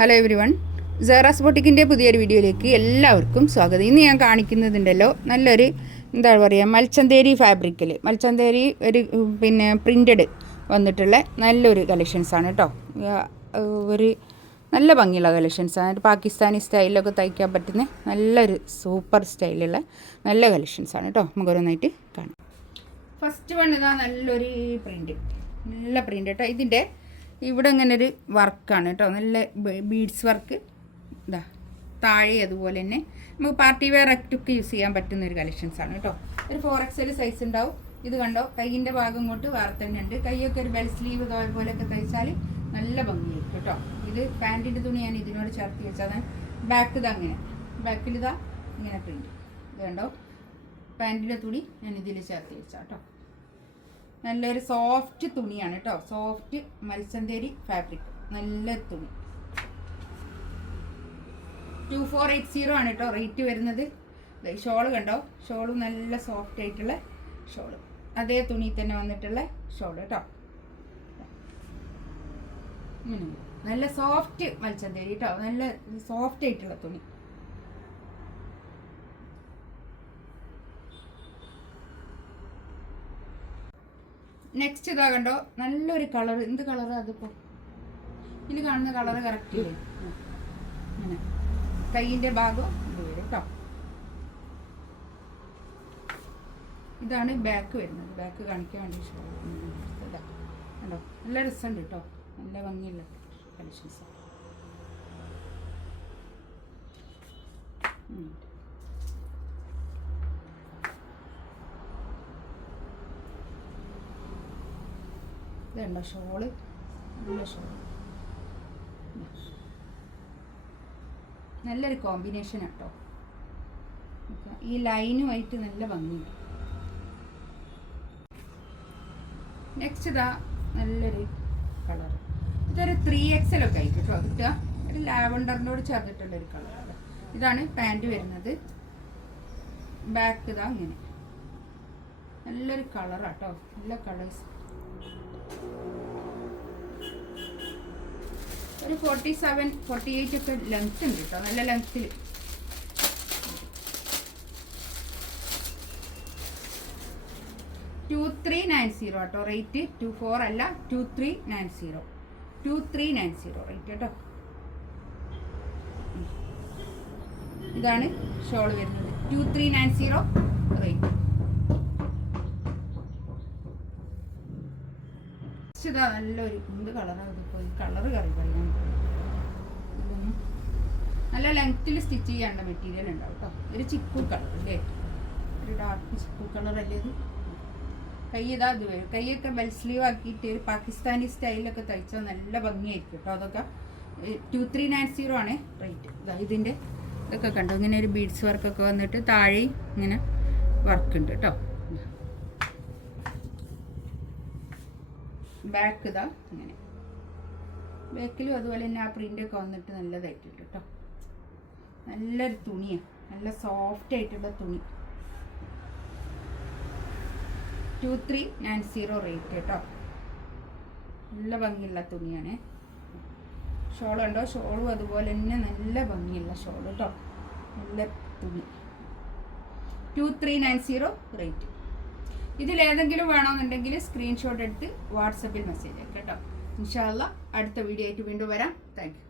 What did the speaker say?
Hello every one, സെറാസ് ബൊട്ടിക്കിൻ്റെ പുതിയൊരു വീഡിയോയിലേക്ക് എല്ലാവർക്കും സ്വാഗതം. ഇന്ന് ഞാൻ കാണിക്കുന്നതുണ്ടല്ലോ നല്ലൊരു എന്താ പറയുക മൽച്ചന്തേരി ഫാബ്രിക്കിൽ മൽച്ചന്തേരി ഒരു പ്രിൻ്റഡ് വന്നിട്ടുള്ള നല്ലൊരു കളക്ഷൻസാണ് കേട്ടോ. ഒരു നല്ല ഭംഗിയുള്ള കളക്ഷൻസാണ്. പാകിസ്ഥാനി സ്റ്റൈലിലൊക്കെ തയ്ക്കാൻ പറ്റുന്ന നല്ലൊരു സൂപ്പർ സ്റ്റൈലുള്ള നല്ല കളക്ഷൻസാണ് കേട്ടോ. നമുക്ക് ഓരോന്നായിട്ട് കാണാം. ഫസ്റ്റ് വൺ ഇതാ നല്ലൊരു പ്രിൻ്റ്, നല്ല പ്രിൻ്റ് കേട്ടോ. ഇതിൻ്റെ ഇവിടെ ഇങ്ങനെ ഒരു വർക്കാണ് കേട്ടോ, നല്ല ബീഡ്സ് വർക്ക്. ഇതാ താഴെ അതുപോലെ തന്നെ നമുക്ക് പാർട്ടി വെയർ ആക്റ്റൊക്കെ യൂസ് ചെയ്യാൻ പറ്റുന്ന ഒരു കളക്ഷൻസാണ് കേട്ടോ. ഒരു 4XL സൈസ് ഉണ്ടാവും. ഇത് കണ്ടോ, കൈയിൻ്റെ ഭാഗം കൊണ്ട് വേറെ തന്നെ ഉണ്ട്. കൈയൊക്കെ ഒരു ബെൽ സ്ലീവ് ഇതുപോലെയൊക്കെ തയ്ച്ചാൽ നല്ല ഭംഗിയായിരിക്കും കേട്ടോ. ഇത് പാൻറ്റിൻ്റെ തുണി ഞാൻ ഇതിനോട് ചേർത്ത് വെച്ചാൽ ബാക്ക് ഇതാ അങ്ങനെ, ബാക്കിൽ ഇതാ ഇങ്ങനെ പ്രിൻറ്റ്. ഇത് കണ്ടോ, പാൻറ്റിൻ്റെ തുണി ഞാൻ ഇതിൽ ചേർത്ത് വെച്ചാൽ കേട്ടോ. നല്ലൊരു സോഫ്റ്റ് തുണിയാണ് കേട്ടോ, സോഫ്റ്റ് മൽച്ചന്തേരി ഫാബ്രിക്, നല്ല തുണി. 2480 ആണ് കേട്ടോ റേറ്റ് വരുന്നത്. ഷോള് കണ്ടോ, ഷോള് നല്ല സോഫ്റ്റ് ആയിട്ടുള്ള ഷോള്, അതേ തുണി തന്നെ വന്നിട്ടുള്ള ഷോള് കേട്ടോ. നല്ല സോഫ്റ്റ് മൽച്ചന്തേരി കേട്ടോ, നല്ല സോഫ്റ്റ് ആയിട്ടുള്ള തുണി. നെക്സ്റ്റ് ഇതാ കണ്ടോ, നല്ലൊരു കളർ. എന്ത് കളറാണ് അതിപ്പോൾ? ഇതിൽ കാണുന്ന കളറ് കറക്റ്റ് ഇല്ലേ? അങ്ങനെ കൈയിൻ്റെ ഭാഗം ഇത് വരും കേട്ടോ. ഇതാണ് ബാക്ക് വരുന്നത്. ബാക്ക് കാണിക്കാൻ വേണ്ടി ഇതാ കണ്ടോ, നല്ല രസമുണ്ട് കേട്ടോ, നല്ല ഭംഗിയുള്ള കളക്ഷൻസ്. ഇതുണ്ടോ ഷോള്, നല്ല ഷോള്, നല്ലൊരു കോമ്പിനേഷൻ കേട്ടോ. ഈ ലൈനുമായിട്ട് നല്ല ഭംഗിയുണ്ട്. നെക്സ്റ്റ് ഇതാ നല്ലൊരു കളർ. ഇതൊരു 3XL ഒക്കെ ആയിട്ട് കേട്ടോ കിട്ടുക. ഒരു ലാവണ്ടറിനോട് ചേർന്നിട്ടുള്ളൊരു കളറാണ്. ഇതാണ് പാൻറ് വരുന്നത്. ബാക്ക് ഇതാ ഇങ്ങനെ, നല്ലൊരു കളറാട്ടോ, നല്ല കളേഴ്സ്. ഒരു 47, 48 ഒക്കെ ലെങ്ത് ഉണ്ട് കേട്ടോ, നല്ല ലെങ്ത്തിൽ. $2390 കേട്ടോ റേറ്റ്. 24 അല്ല, 2390. 2390 റേറ്റ് കേട്ടോ. ഇതാണ് ഷോൾ വരുന്നത്, 2390 റേറ്റ്. ഇതാ നല്ലൊരു എന്ത് കളറാണ് ഇതിപ്പോൾ, ഈ കളറ് കറി പറയാൻ. നല്ല ലെങ്ത്തിൽ സ്റ്റിച്ച് ചെയ്യാനുള്ള മെറ്റീരിയൽ ഉണ്ടാവും കേട്ടോ. ഒരു ചിക്കു കളർ അല്ലേ, ഒരു ഡാർക്ക് ചിക്കു കളർ അല്ലേ ഇത്. കൈ ഇതാ ഇത് വരും. കൈയൊക്കെ ബെൽ സ്ലീവ് ആക്കിയിട്ട് പാകിസ്ഥാനി സ്റ്റൈലൊക്കെ തയ്ച്ചാൽ നല്ല ഭംഗിയായിരിക്കും കേട്ടോ. അതൊക്കെ 2390 ആണ് റേറ്റ്. ഇതാ ഇതിൻ്റെ ഇതൊക്കെ കണ്ടോ, ഇങ്ങനെ ഒരു ബീഡ്സ് വർക്കൊക്കെ വന്നിട്ട് താഴെ ഇങ്ങനെ വർക്ക് ഉണ്ട് കേട്ടോ. ബാക്ക് ഇതാ ഇങ്ങനെ, ബാക്കിലും അതുപോലെ തന്നെ ആ പ്രിൻ്റൊക്കെ വന്നിട്ട് നല്ലതായിട്ടുണ്ട് കേട്ടോ. നല്ലൊരു തുണിയാണ്, നല്ല സോഫ്റ്റ് ആയിട്ടുള്ള തുണി. 2390 റേറ്റ് കേട്ടോ. നല്ല ഭംഗിയുള്ള തുണിയാണ്. ഷോൾ ഉണ്ടോ, ഷോളും അതുപോലെ തന്നെ നല്ല ഭംഗിയുള്ള ഷോൾ കേട്ടോ, നല്ല തുണി. 2390 റേറ്റ്. ഇതിലേതെങ്കിലും വേണമെന്നുണ്ടെങ്കിൽ സ്ക്രീൻഷോട്ട് എടുത്ത് വാട്സപ്പിൽ മെസ്സേജ് അയക്കാം കേട്ടോ. ഇൻഷാ അല്ലാഹ് അടുത്ത വീഡിയോ ആയിട്ട് വീണ്ടും വരാം. Thank you.